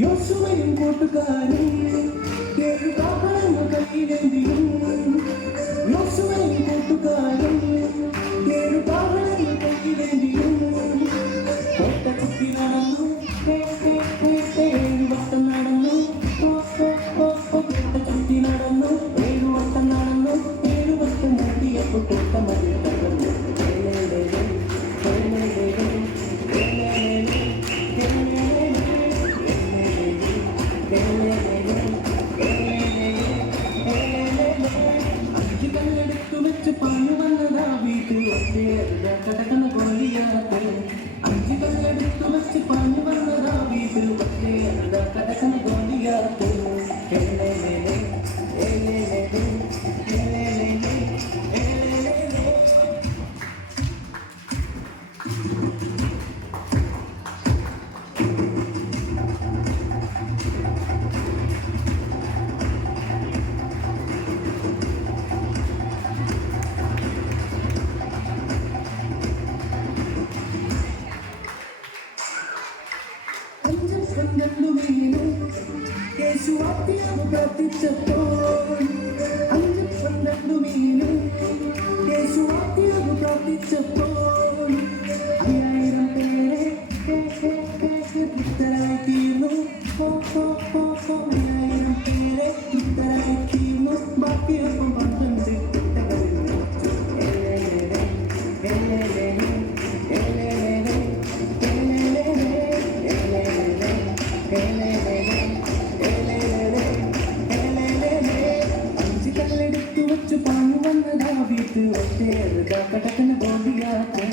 യോശുവയും കൂട്ടുകാരും കേൾക്കാനും കയ്യിലെന്തിയും യോശുവയും കൂട്ടുകാരും കേൾക്കാനും കയ്യിലെന്തിയും ഒറ്റ കുത്തി നടന്നു വട്ടം നടന്നു ഒറ്റ ചുറ്റി നടന്നു 7 വട്ടം നടന്നു 7 വട്ടം കൂട്ടിയപ്പോൾ കൂട്ടമതി തകർന്നു പാഞ്ഞു വന്നതാ വീട്ടിൽ കടക്കണ ഗോലിയാത്ത് 5 കല്ലെടുത്തു വെച്ച് പാഞ്ഞു വന്നതാ വീട്ടിൽ കടക്കണ ഗോലിയാത്ത് യേശുവാക്യം പ്രാർത്ഥിച്ചപ്പോൾ 5 12 മീനും യേശുവാക്യം പ്രാർത്ഥിച്ചപ്പോൾ 5000 പേരെ ഇത്തരായി തീർന്നു 5000 പേരെ ഇത്തരായി തീർന്നു ബാക്കിയൊപ്പം 12 കുട്ടകളിൽ പാഞ്ഞു വന്നതാ വീട്ടിൽ കടക്കണ ഗോലിയാത്ത്